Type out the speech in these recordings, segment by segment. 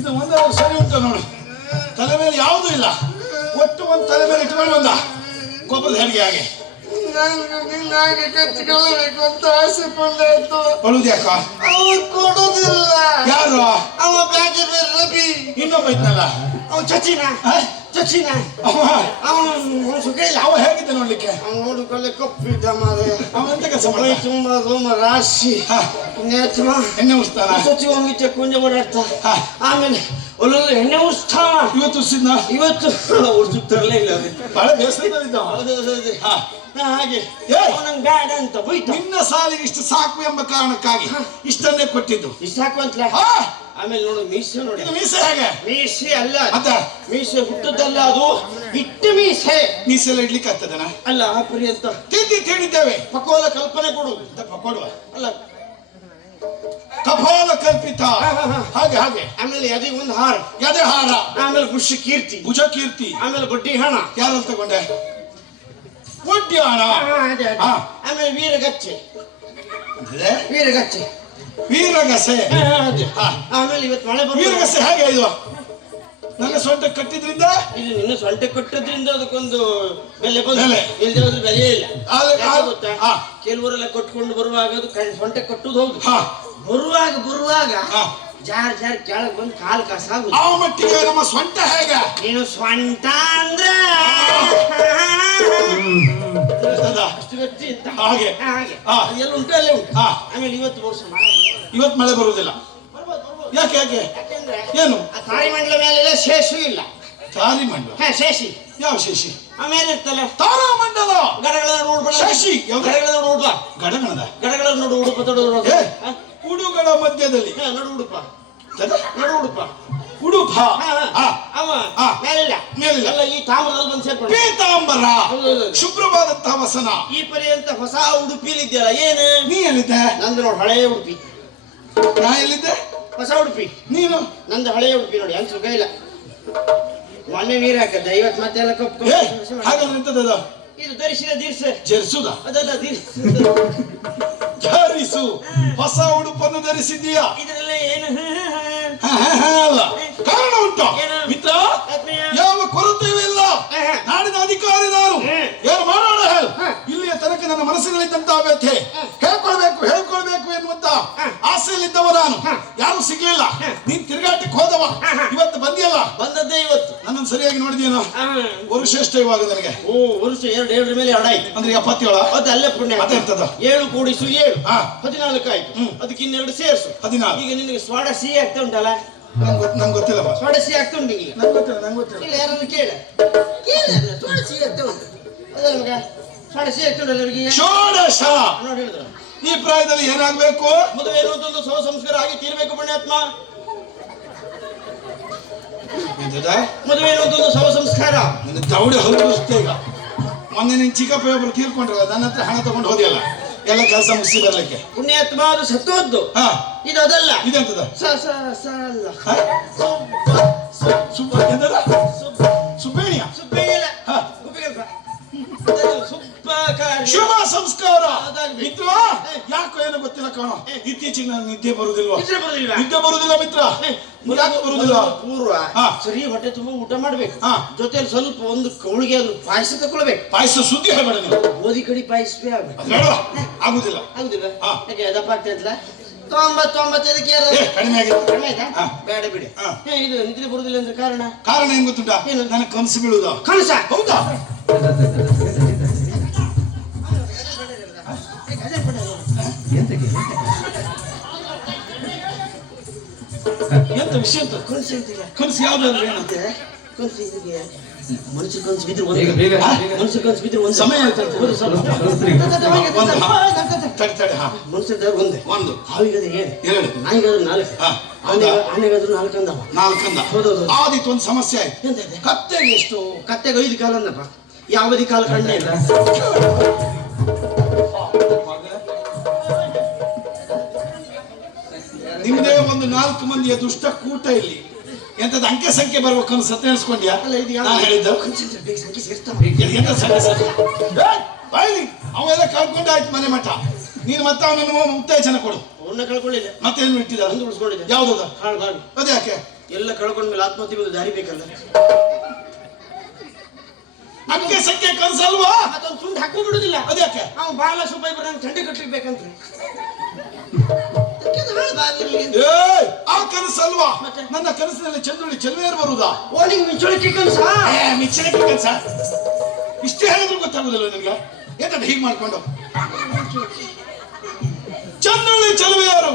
ಇದು ಒಂದೇ ಸರಿ ಉಂಟು ನೋಡು. ತಲೆ ಮೇಲೆ ಯಾವುದೂ ಇಲ್ಲ, ಒಟ್ಟು ಒಂದು ತಲೆ ಮೇಲೆ ಇಟ್ಕೊಂಡು ಬಂದ ಗೊಬ್ಬರದ ಹೆರಿಗೆ ಹಾಗೆ ಕಚ್ಕೊಳ್ಳಬೇಕು ಅಂತ ಆಸೆ ಪಡ್ಲಾಯ್ತು. ಕೊಡುದು ಯಾಕ? ಅವ್ರು ಕೊಡುದಿಲ್ಲ. ಯಾರು? ಅವ ಬ್ಯಾಗೆ ಬೇರೆ ರಬಿ. ಇನ್ನೊಬ್ಬ ಇದ್ನಲ್ಲ ಅವ ಚಚಿನ ಅವನು ಸುಖ ಇಲ್ಲ. ಅವ ಹೇಗಿದ್ದ ನೋಡ್ಲಿಕ್ಕೆ? ಅವ್ನು ನೋಡಿಕೊಳ್ಳೆ ಕಪ್ಪಿದ್ದ ಮಾರೆ. ಅವ ಎಂತ ಕೆಲಸ ಮಾಡಿ? ತುಂಬಾ ರೋಮ ರಾಶಿ ಎಣ್ಣೆ ಉಸ್ತಾನ ಚಚ್ಚಿ ಹೋಗಿದ್ದೆ ಕುಂಜ ಓಡಾಡ್ತಾ. ಆಮೇಲೆ ಒಳ್ಳೊಳ್ಳೆ ಎಣ್ಣೆ ಉಸ್ತಾನ. ಇವತ್ತು ಉಸಿದ್ನ? ಇವತ್ತು ಉರ್ಸು ತರಲೇ ಇಲ್ಲ. ಬಹಳ ಬೇಸರದಲ್ಲಿದ್ದ. ಹಾಗೆ ನಂಗೆ ಬ್ಯಾಡ ಅಂತ ಹೋಯ್ತು. ನಿನ್ನ ಸಾಲಿಗೆ ಇಷ್ಟು ಸಾಕು ಎಂಬ ಕಾರಣಕ್ಕಾಗಿ ಇಷ್ಟನ್ನೇ ಕೊಟ್ಟಿದ್ದು. ಇಷ್ಟು ಸಾಕು ಅಂತಲೇ. ಆಮೇಲೆ ನೋಡು ಮೀಸೆ ನೋಡಿ. ಮೀಸೆ ಹೇಗೆ? ಮೀಸೆ ಅಲ್ಲ ಮತ್ತೆ ಮೀಸೆ ಹುಟ್ಟದಲ್ಲ, ಅದು ಇಟ್ಟು ಮೀಸೆ. ಮೀಸೆ ಎಲ್ಲ ಇಡ್ಲಿಕ್ಕೆ ಆಗ್ತದನ? ಅಲ್ಲ ಆ ಪರಿ ಅಂತ ತಿಳಿದ್ದೇವೆ. ಪಕೋಲ ಕಲ್ಪನೆ ಕೊಡುದು. ಕೊಡುವ ಅಲ್ಲ ಕಪಾಲ ಕಲ್ಪಿತ. ಹಾಗೆ ಹಾಗೆ. ಆಮೇಲೆ ಎದೆ ಒಂದು ಹಾರ, ಎದೆ ಹಾರ. ಆಮೇಲೆ ಭುಷ ಕೀರ್ತಿ, ಭುಜ ಕೀರ್ತಿ. ಆಮೇಲೆ ಬಡ್ಡಿ ಹಣ. ಯಾರು ತಗೊಂಡೆ? ಬಡ್ಡಿ ಹಣ. ಆಮೇಲೆ ವೀರಗಚ್ಚೆ, ವೀರಗಚ್ಚೆ, ವೀರಗಸೆ. ಆಮೇಲೆ ಇವತ್ತು ಮಳೆ ಬರ್ತದೆ. ವೀರಗಸೆ ಹೇಗೆ ಇದು? ನನ್ನ ಸೊಂಟ ಕಟ್ಟಿದ್ರಿಂದ ಇದು ನಿನ್ನ ಸೊಂಟ ಕಟ್ಟದ್ರಿಂದ ಅದಕ್ಕೊಂದು ಬೆಲೆ ಬಂದಿಲ್ಲ. ಇಲ್ಲದೆ ಹೋದ್ರೆ ಬೆಲೆ ಇಲ್ಲ. ಗೊತ್ತಾ? ಕೆಲವರೆಲ್ಲ ಕಟ್ಕೊಂಡು ಬರುವಾಗ ಅದು ಸೊಂಟ ಕಟ್ಟುದು ಹೌದು. ಬರುವಾಗ ಜಾರ್ ಜಾರ್ ಕೆಳಗ್ ಬಂದು ಕಾಲ್ ಕಾಸಾಗುದು. ಆ ಮಟ್ಟಿಗೆ ನಮ್ಮ ಸೊಂಟ ಹೇಗೆ? ನೀನು ಸೊಂಟ ಅಂದ್ರೆ ಅಷ್ಟು ಗಟ್ಟಿ ಅಂತ. ಹಾಗೆ ಎಲ್ಲ ಉಂಟು ಅಲ್ಲೇ ಉಂಟು. ಆಮೇಲೆ ಇವತ್ತು ಮಳೆ ಬರುವುದಿಲ್ಲ. ಯಾಕೆ ಯಾಕೆ? ಯಾಕೆಂದ್ರೆ ಏನು? ಆ ತಾಯಿ ಮಂಡಲ ಮೇಲೆಲ್ಲ ಶೇಷು ಇಲ್ಲ. ತಾರಿ ಮಂಡಲ? ಶೇಷಿ. ಯಾವ ಶೇಷಿ? ಆಮೇಲೆ ಇರ್ತಲ್ಲ ತಾರಾ ಮಂಡಲ. ಗಡಗಳ ನೋಡ್ಬೇಡ. ಶಶಿ ಗಡಗಳ ನೋಡ್ಬಾ. ಗಡಗಳ ನೋಡು. ಉಡುಪ ತೊಡೋದು ಉಡುಗಳ ಮಧ್ಯದಲ್ಲಿ ನಡು ಉಡುಪ, ನಡು ಉಡುಪ, ಉಡುಪ. ಅವ ಮೇಲಿಲ್ಲ, ಮೇಲಿಲ್ಲ. ಅಲ್ಲ ಈ ತಾಮ್ರದಲ್ಲಿ ಬಂದು ಸೇರ್ಕೊಂಡು ಪೀತಾಂಬರ, ಶುಭ್ರವಾದಂತಹ ವಸನ. ಈ ಪರ್ಯಂತ ಹೊಸ ಉಡುಪಿಲಿದ್ಯಲ್ಲ. ಏನು ನೀ ಎಲ್ಲಿದ್ದೆ? ನಂದು ನೋಡಿ ಹಳೆಯ ಉಡುಪಿ. ನಾ ಎಲ್ಲಿದ್ದೆ? ಹೊಸ ಉಡುಪಿ. ನೀನು? ನಂದು ಹಳೆಯ ಉಡುಪಿ ನೋಡಿ. ಅಂತ ಸುಖ ಇಲ್ಲ. ಮೊನ್ನೆ ನೀರ್ ಹಾಕದ ಇವತ್ತು ಮತ್ತೆ ಎಲ್ಲ ಕಪ್ಪು. ಹಾಗಾದ್ರೆ ಎಂತದ? ಇದು ಧರಿಸಿದ ದೀರ್ಸ ಜರಿಸುದ? ಅದಲ್ಲ ದೀರ್ಸ. ಧರಿಸು. ಹೊಸ ಉಡುಪನ್ನು ಧರಿಸಿದ್ದೀಯಾ? ಇದರಲ್ಲ ಏನು ಅಲ್ಲ, ಕಾರಣ ಉಂಟು ಮಿತ್ರ. ಯಾವ ಕೊರತೆಯೂ ಇಲ್ಲ. ನಾಡಿನ ಅಧಿಕಾರಿ ನಾನು. ಏನು ಮಾಡೋಣ ಹೇಳು? ಇಲ್ಲಿಯ ತನಕ ನನ್ನ ಮನಸ್ಸಿನಲ್ಲಿದ್ದಂತಹ ವ್ಯಥೆ ಹೇಳ್ಕೊಳ್ಬೇಕು ಎನ್ನುವಂತ ಆಸೆಯಲ್ಲಿದ್ದವ ನಾನು. ಯಾರ ಯಾರು ಸಿಗ್ಲಿಲ್ಲ, ನೀನ್ ತಿರುಗಾಟಕ್ಕೆ ಹೋದವ, ಇವತ್ತು ಬಂದಿಯಲ್ಲ. ಬಂದದ್ದೇ ಇವತ್ತು. ನನ್ನನ್ನು ಸರಿಯಾಗಿ ನೋಡಿದ್ಯೇನೋ? ವರುಷ ಎಷ್ಟು ಇವಾಗ ನನಗೆ? ಓ, ವರುಷ 2 ಮೇಲೆ 2 ಆಯ್ತು. ಅಂದ್ರೆ 77. ಅದು ಅಲ್ಲೇ ಪುಣ್ಯ. ಅದೆಂತದ? 7 ಕೂಡಿಸು 7 14 ಆಯ್ತು. ಅದಕ್ಕೆ ಇನ್ನೆರಡು ಸೇರ್ಸು 14. ಈಗ ನಿನಗೆ ಸ್ವಾಡ ಸಿಹಿ ಆಗ್ತಾ ಉಂಟಲ್ಲ? ನಂಗೆ ಗೊತ್ತಿಲ್ಲವ. ಸ್ವಾಡ ಸಿಹಿ ಆಗ್ತಾ ಉಂಟು ಈಗ? ನಂಗೆ ಗೊತ್ತಿಲ್ಲ. ಇಲ್ಲ, ಯಾರನ್ನು ಕೇಳ ಸ್ವಾಡ ಸಿಹಿ ಆಗ್ತಾ ಉಂಟು. ಅದಲ್ಲ ಮಗ, ಸ್ವಾಡ ಸಿಹಿ ಆಗ್ತಾ ಉಂಟಲ್ಲ ಅವರಿಗೆ. ಷೋಡಶ ನೋಡಿ ಹೇಳಿದ್ರು. ಈ ಪ್ರಾಯದಲ್ಲಿ ಏನಾಗ್ಬೇಕು? ಮದುವೆ ಇರುವುದೊಂದು ಶವ ಸಂಸ್ಕಾರ ಆಗಿ ತೀರ್ಬೇಕು ಪುಣ್ಯಾತ್ಮ. ಮದುವೆ ಇರುವುದೊಂದು ಶವ ಸಂಸ್ಕಾರ. ನಿನ್ನ ದೌಡೆ ಹೊರಡಿಸುತ್ತೆ ಈಗ. ಮೊನ್ನೆ ನಿನ್ ಚಿಕ್ಕಪ್ಪ ಒಬ್ರು ತೀರ್ಕೊಂಡ್ರಲ್ಲ, ನನ್ನ ಹತ್ರ ಹಣ ತಗೊಂಡು ಹೋದಿಯಲ್ಲ, ಎಲ್ಲ ಕೆಲಸ ಮುಗಿಸಿ ಬರ್ಲಿಕ್ಕೆ. ಪುಣ್ಯಾತ್ಮ, ಅದು ಸತ್ತೋದ್ದು. ಇದು ಅದಲ್ಲ. ಇದೆಂತದ? ಸುಬ್ಬೇಣಿಯ ಶುಭ ಸಂಸ್ಕಾರ. ಮಿತ್ರ, ಯಾಕೋ ಏನೋ ಗೊತ್ತಿಲ್ಲ ಕಾಣೋ, ಇತ್ತೀಚೆಗೆ ನಾನು ನಿದ್ದೆ ಬರುದಿಲ್ವಾ? ನಿದ್ದೆ ಬರುದಿಲ್ಲ ಮಿತ್ರ. ಯಾಕೆ ಬರುದಿಲ್ಲ? ಪೂರ್ವ ಸರಿ ಹೊಟ್ಟೆ ತುಂಬ ಊಟ ಮಾಡ್ಬೇಕು, ಜೊತೆಲಿ ಸ್ವಲ್ಪ ಒಂದು ಕೌಳಿಗೆ ಆದ್ರೂ ಪಾಯಸ ತಗೊಳ್ಬೇಕು. ಪಾಯಸ ಸುದ್ದಿ ಹೇಳ್ಬೇಡ ನೀವು. ಗೋಧಿ ಕಡಿ ಪಾಯಸವೇ ಆಗ್ಬೇಕು. ಆಗುದಿಲ್ಲ. ಆಗುದಿಲ್ಲ ಯಾಕೆ ದಪ್ಪ ಆಗ್ತೈತಲ್ಲ? 95 ಕಡಿಮೆ ಆಗಿದೆ. ಕಡಿಮೆ ಆಯ್ತಾ? ಬೇಡ ಬಿಡಿ. ಇದು ನಿದ್ರೆ ಬರುದಿಲ್ಲ ಅಂದ್ರೆ ಕಾರಣ ಏನ್ ಗೊತ್ತುಂಟಾ? ನನಗೆ ಕನಸು ಬೀಳುದ. ಕನಸ? ಹೌದಾ? ಎಂತ ವಿಷಯ ಅಂತ? ಕನಸು ಯಾವ್ದು ಅಂದ್ರೆ ಏನಂತೆ? ಮನುಷ್ಯ ಕನಸು ಬಿದ್ರೆ ಮನುಷ್ಯ ಕನಸು ಬಿದ್ರೆ ಒಂದು ಸಮಯ ಮನುಷ್ಯದ ಒಂದು ಹಾವಿಗಾದ್ರೆ 7 ನಾಯಿಗಾದ್ರೆ 4 ಆನೆಗಾದ್ರೆ 4 ಅಂದವ. 4 ಅಂದ. ಹೌದೌದು. ಆದಿತ್ತು ಒಂದು ಸಮಸ್ಯೆ ಆಯ್ತು. ಕತ್ತೆಗೆ ಎಷ್ಟು? ಕತ್ತೆಗೆ 5 ಕಾಲ ಅಂದಪ್ಪ. ಯಾವದಿ ಕಾಲ ಕಣ್ಣೇ ಇಲ್ಲ. ನಿಮ್ದೇ ಒಂದು 4 ಮಂದಿಯ ದುಷ್ಟ ಕೂಟ ಇಲ್ಲಿ. ಎಂತದ ಅಂಕೆ ಸಂಖ್ಯೆ ಬರ್ಬೇಕು ಅಂತ ಸತ್ಯ ಎಣಿಸ್ಕೊಂಡ್ಯಾ? ನಾನು ಹೇಳಿದ್ದು ಸಂಖ್ಯೆ ಸೇರ್ತಾವ. ಅವೆಲ್ಲ ಕಳ್ಕೊಂಡೆ ಆಯ್ತು ಮನೆ ಮಠ. ನೀನು ಮತ್ತೆ ಅವನನ್ನು ಉತ್ತೇಜನ ಕೊಡು. ಅವನ್ನ ಕಳ್ಕೊಳ್ಳಿಲ್ಲ, ಮತ್ತೇನು ಇಟ್ಟಿದ? ಒಂದು ಉಳಿಸ್ಕೊಂಡಿದ್ದೆ. ಯಾವ್ದದ? ಹಾಳು. ಅದ್ಯಾಕೆ? ಎಲ್ಲ ಕಳ್ಕೊಂಡ್ಮೇಲೆ ಆತ್ಮಹತ್ಯೆ ಬಂದು ದಾರಿ ಬೇಕಲ್ಲ. ಅಂಕೆ ಸಂಖ್ಯೆ ಕನಸಲ್ವಾ? ಮತ್ತೊಂದು ತುಂಡು ಹಾಕೋ ಬಿಡುದಿಲ್ಲ. ಅದ್ಯಾಕೆ? ಅವ್ನು ಬಾಲ ಸುಬ್ಬ ನಂಗೆ ಚಂಡೆ ಕಟ್ಟಲಿಕ್ಬೇಕಂತ. ಆ ಕನಸಲ್ವಾ? ನನ್ನ ಕನಸಿನಲ್ಲಿ ಚಂದ್ರುಳಿ ಚೆಲುವೇರು ಬರುದಾ? ಓ, ನಿಂಗೆ ಮಿಚ್ಚಳಿಕೆ ಕನಸ? ಮಿಚ್ಚಳಿಕೆ ಕನಸ? ಇಷ್ಟೇ ಹೇಳಿದ್ರು ಗೊತ್ತಾಗುದಿಲ್ಲ ನಿನ್ಗೆ? ಎಂತದ್ದು ಹೀಗೆ ಮಾಡ್ಕೊಂಡು? ಚಂದ್ರುಳಿ ಚೆಲುವೆಯರು,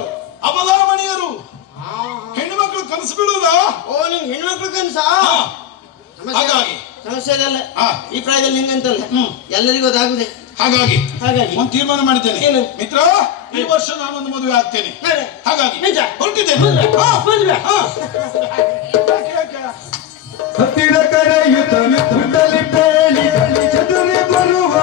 ಅಬಲಾಮಣಿಯರು, ಹೆಣ್ಮಕ್ಳು ಕನಸು ಬಿಡುದಾ? ಓ, ನಿಂಗೆ ಹೆಣ್ಮಕ್ಳು ಕನಸ? ಹಾಗಾಗಿ ಸಮಸ್ಯೆ ಇದಲ್ಲ. ಈ ಪ್ರಾಯದಲ್ಲಿ ನಿಂಗಂತಲ್ಲ, ಎಲ್ಲರಿಗೂ ಅದಾಗುದೆ. ಹಾಗಾಗಿ ಒಂದು ತೀರ್ಮಾನ ಮಾಡಿದ್ದೇನೆ. ಏನು ಮಿತ್ರ? ಈ ವರ್ಷ ನಾನೊಂದು ಮದುವೆ ಆಗ್ತೇನೆ. ಹಾಗಾಗಿ ಹೊರಟಿದ್ದೇನೆ. ಹತ್ತಿರ ಕರೆಯುತ್ತಲೇ ತುಂಡಲಿ ಬೇಲಿ ಚದುರಿ ಬರುವ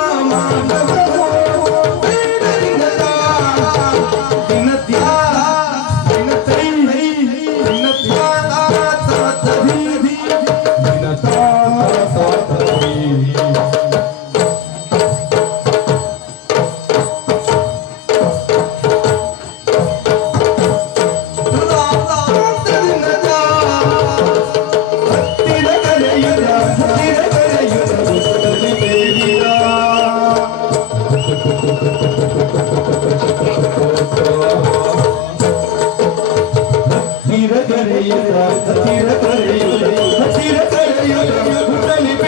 ಹತ್ತಿರ ಕರೆಯುತ್ತ